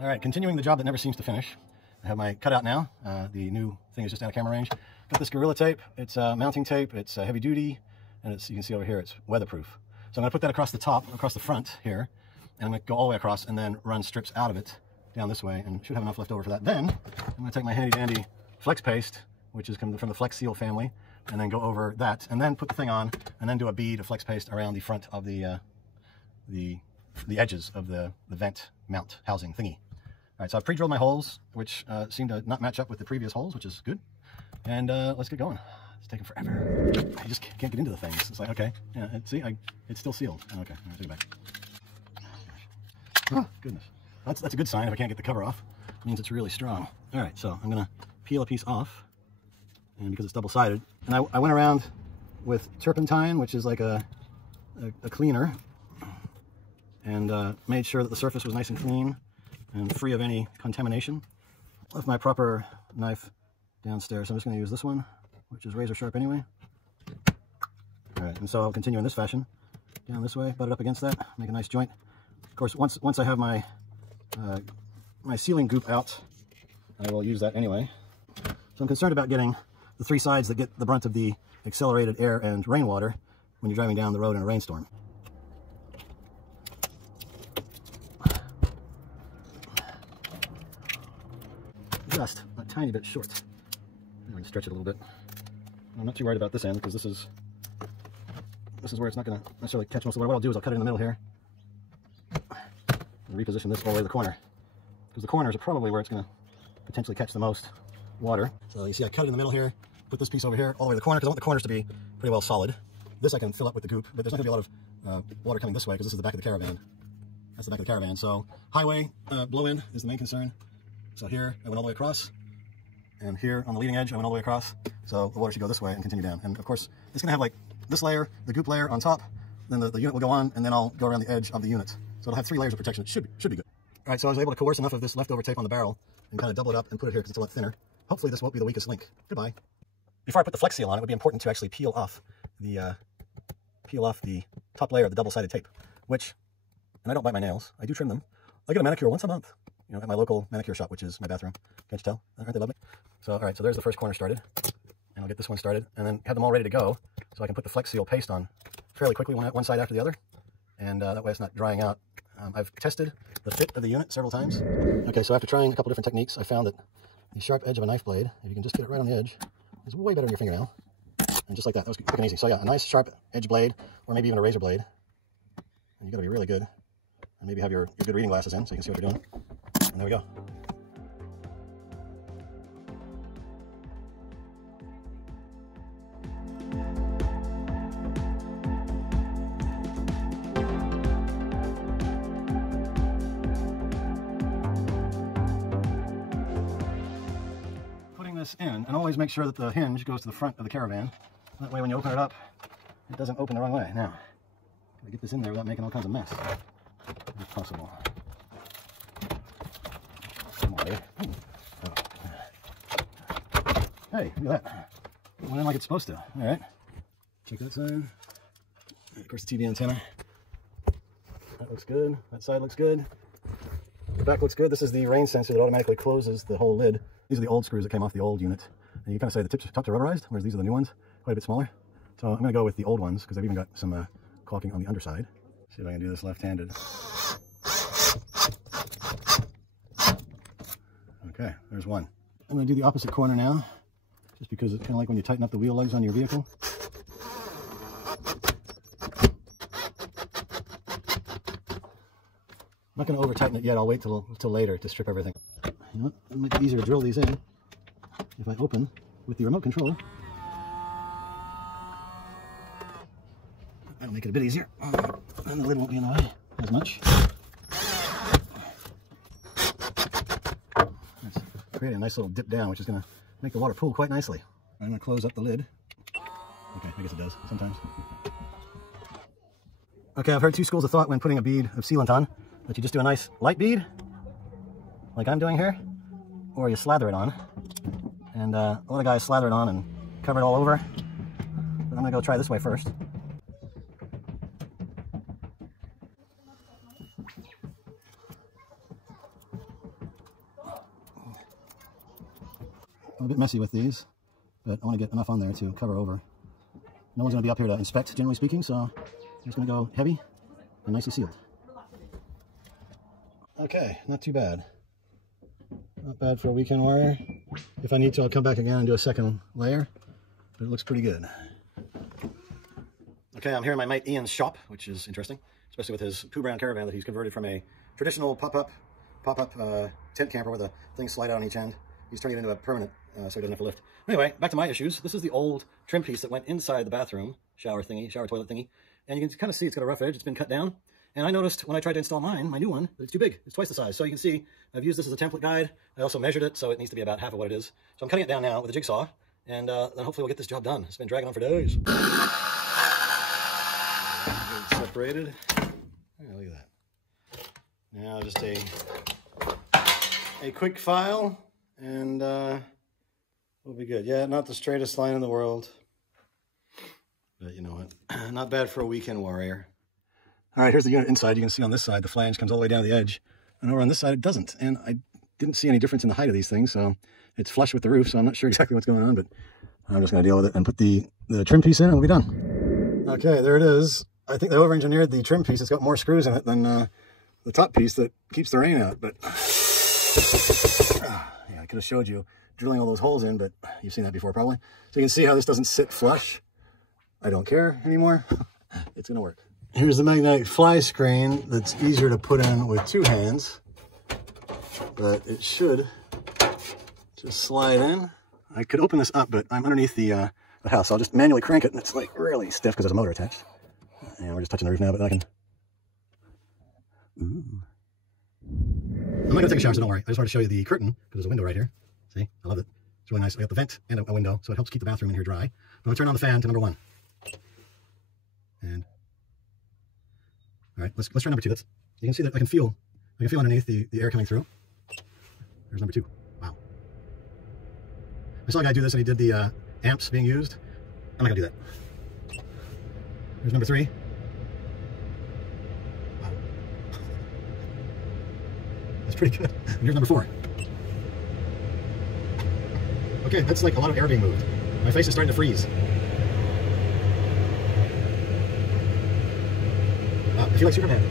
All right, continuing the job that never seems to finish. I have my cutout now. The new thing is just out of camera range. Got this Gorilla tape. It's mounting tape. It's heavy duty, and you can see over here it's weatherproof. So I'm going to put that across the top, across the front here, and I'm going to go all the way across and then run strips out of it down this way, and should have enough left over for that. Then I'm going to take my handy dandy flex paste, which is from the Flex Seal family, and then go over that, and then put the thing on, and then do a bead of flex paste around the front of the edges of the vent mount housing thingy. All right, so I've pre-drilled my holes, which seem to not match up with the previous holes, which is good. And let's get going. It's taking forever. I just can't get into the things. It's like, okay, yeah, see, it's still sealed. Okay, I'm gonna take it back. Oh, goodness. That's a good sign if I can't get the cover off. It means it's really strong. All right, so I'm gonna peel a piece off, and because it's double-sided. And I went around with turpentine, which is like a cleaner, and made sure that the surface was nice and clean and free of any contamination. Left my proper knife downstairs, so I'm just going to use this one, which is razor sharp anyway. All right, and so I'll continue in this fashion, down this way, butt it up against that, make a nice joint. Of course, once I have my my sealing goop out, I will use that anyway. So I'm concerned about getting the three sides that get the brunt of the accelerated air and rainwater when you're driving down the road in a rainstorm. Just a tiny bit short. I'm going to stretch it a little bit. I'm not too worried about this end because this is where it's not going to necessarily catch most of it. What I'll do is I'll cut it in the middle here and reposition this all the way to the corner, because the corners are probably where it's going to potentially catch the most water. So you see I cut it in the middle here, put this piece over here all the way to the corner because I want the corners to be pretty well solid. This I can fill up with the goop, but there's not going to be a lot of water coming this way because this is the back of the caravan. That's the back of the caravan. So highway blow-in is the main concern. So here, I went all the way across, and here on the leading edge, I went all the way across. So the water should go this way and continue down. And of course, it's gonna have like this layer, the goop layer on top, then the unit will go on, and then I'll go around the edge of the unit. So it'll have 3 layers of protection. It should be good. All right, so I was able to coerce enough of this leftover tape on the barrel and kind of double it up and put it here because it's a lot thinner. Hopefully this won't be the weakest link. Goodbye. Before I put the Flex Seal on, it would be important to actually peel off the top layer of the double-sided tape, which, and I don't bite my nails, I do trim them. I get a manicure once a month. You know, at my local manicure shop, which is my bathroom. Can't you tell? Aren't they lovely? So, all right, so there's the first corner started. And I'll get this one started, and then have them all ready to go, so I can put the Flex Seal paste on fairly quickly, one side after the other. And that way it's not drying out. I've tested the fit of the unit several times. Okay, so after trying a couple different techniques, I found that the sharp edge of a knife blade, if you can just get it right on the edge, is way better than your fingernail. And just like that was quick and easy. So yeah, a nice sharp edge blade, or maybe even a razor blade. And you gotta be really good. And maybe have your good reading glasses in so you can see what you're doing. And there we go. Putting this in, and always make sure that the hinge goes to the front of the caravan. That way when you open it up, it doesn't open the wrong way. Now, gotta get this in there without making all kinds of mess, if possible. Hey, look at that. It went in like it's supposed to. All right. Check that side. Of course, the TV antenna. That looks good. That side looks good. The back looks good. This is the rain sensor that automatically closes the whole lid. These are the old screws that came off the old unit. And you kind of say the tops are rubberized, whereas these are the new ones, quite a bit smaller. So I'm going to go with the old ones because I've even got some caulking on the underside. See if I can do this left-handed. Okay, there's one. I'm going to do the opposite corner now, just because it's kind of like when you tighten up the wheel lugs on your vehicle. I'm not going to over tighten it yet. I'll wait till later to strip everything. You know what? It might be easier to drill these in if I open with the remote control. That'll make it a bit easier. And the lid won't be in the way as much. Create a nice little dip down, which is going to make the water pool quite nicely. I'm going to close up the lid. Okay, I guess it does sometimes. Okay, I've heard 2 schools of thought when putting a bead of sealant on. That you just do a nice light bead, like I'm doing here, or you slather it on. And a lot of guys slather it on and cover it all over. But I'm going to go try this way first. I'm a bit messy with these, but I want to get enough on there to cover over. No one's going to be up here to inspect, generally speaking, so I'm just going to go heavy and nicely sealed. Okay, not too bad. Not bad for a weekend warrior. If I need to, I'll come back again and do a second layer, but it looks pretty good. Okay, I'm here in my mate Ian's shop, which is interesting, especially with his Pooh Brown caravan that he's converted from a traditional pop-up tent camper where the things slide out on each end. He's turning it into a permanent so he doesn't have to lift. Anyway, back to my issues. This is the old trim piece that went inside the bathroom shower toilet thingy. And you can kind of see it's got a rough edge. It's been cut down. And I noticed when I tried to install mine, my new one, that it's too big. It's twice the size. So you can see I've used this as a template guide. I also measured it, so it needs to be about half of what it is. So I'm cutting it down now with a jigsaw, and then hopefully we'll get this job done. It's been dragging on for days. Separated. Oh, look at that. Now just a quick file, and we'll be good. Yeah, not the straightest line in the world, but you know what? Not bad for a weekend warrior. All right, here's the unit inside. You can see on this side the flange comes all the way down to the edge, and over on this side it doesn't. And I didn't see any difference in the height of these things, so it's flush with the roof, so I'm not sure exactly what's going on, but I'm just going to deal with it and put the trim piece in and we'll be done. Okay, there it is. I think they over-engineered the trim piece. It's got more screws in it than the top piece that keeps the rain out, but yeah, I could have showed you drilling all those holes in, but you've seen that before probably. So you can see how this doesn't sit flush. I don't care anymore. It's going to work. Here's the magnetic fly screen that's easier to put in with two hands, but it should just slide in. I could open this up, but I'm underneath the house, so I'll just manually crank it, and it's like really stiff because there's a motor attached. And we're just touching the roof now, but I can... Ooh. I'm not going to take a shower, so don't worry. I just wanted to show you the curtain, because there's a window right here. See? I love it. It's really nice. We got the vent and a window, so it helps keep the bathroom in here dry. But I'm going to turn on the fan to number 1. And... all right, let's try number 2. That's, you can see that I can feel underneath the air coming through. There's number 2. Wow. I saw a guy do this, and he did the amps being used. I'm not going to do that. There's number 3. Wow. That's pretty good. And here's number 4. Okay, that's like a lot of air being moved. My face is starting to freeze. Wow, I feel like Superman.